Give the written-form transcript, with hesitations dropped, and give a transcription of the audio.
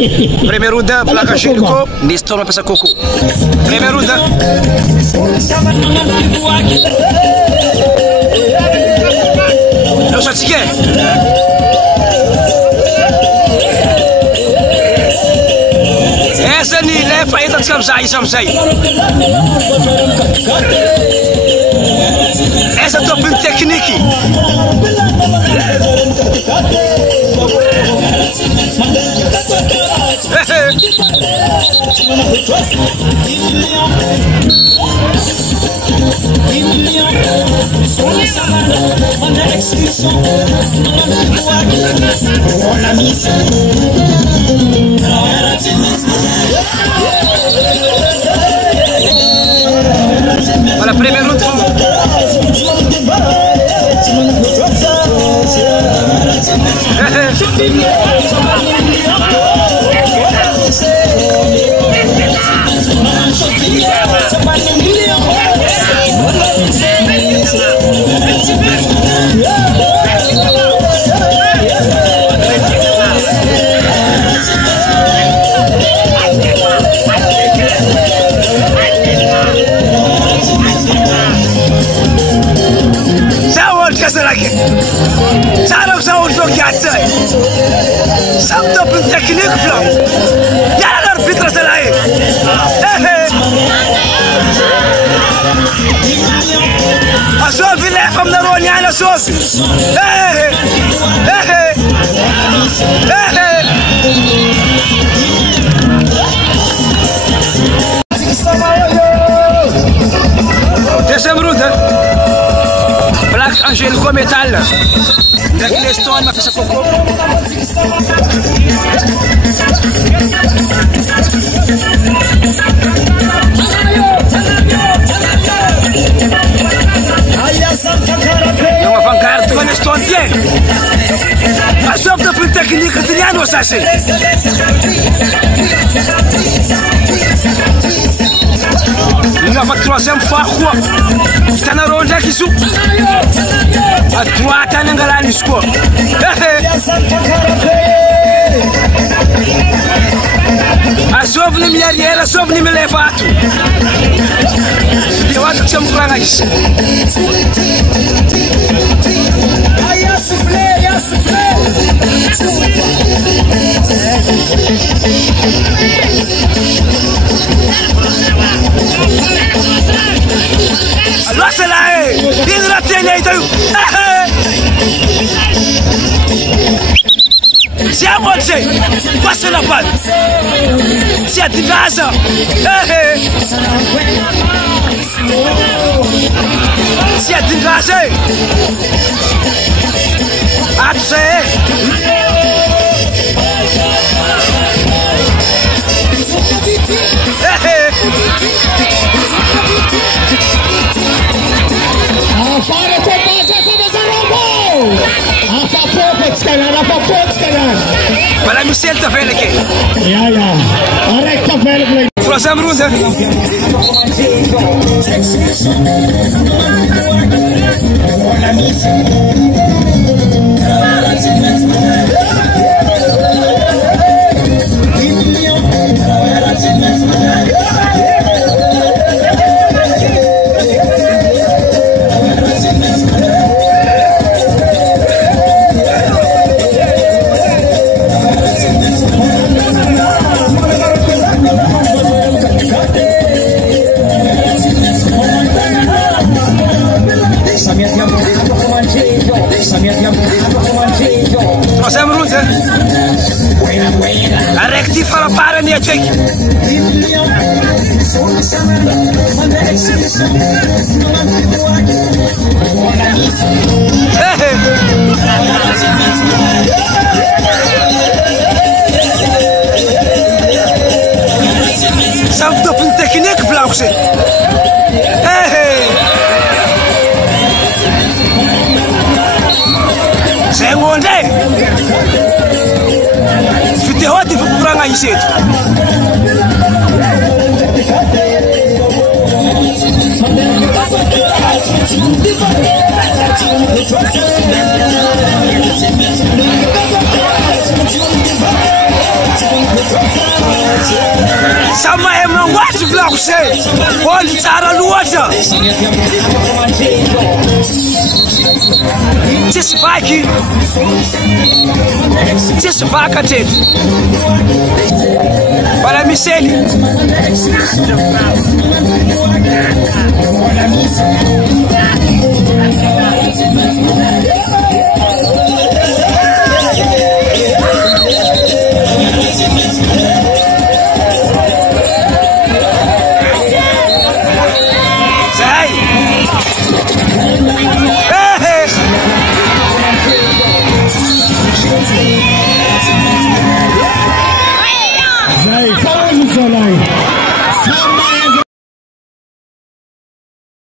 Primeira roda, placa Gilco, Nestor vai passar Coco. Primeira roda. Eu só te quer. Essa ni leva aí das camsai. Essa top técnica. Olha, primeiro Saúde do que até. Sabe do técnico flão. Já não arbitra sei lá. A sua filha como na ronia na sua. Dezembro, Black Angelico Metal. Black Leston, ma fissa Coco. Não avancar com Leston tie. A sorte do técnico italiano sabe. Nova troisième fois quoi. Está na ronda aqui su. A troata na galani score. A sovne mi ariela, sovne mi levato. Se deu a que chamo para isso. Allah salah, ini ratenya itu. Siapa sih? Pasal apa? Siapa di Gaza? Siapa di Gaza? Apa sih? Para me sentar velho aqui. Ja. Correcta velho. Próxima ronda. Próxima ronda. A rectifica para minha check. Sabe do técnico flauxe. Segundo. Fitehoti kuranga isetu. volako se olo tsara loatra tsisy vaky tsisy vaka treto bala misely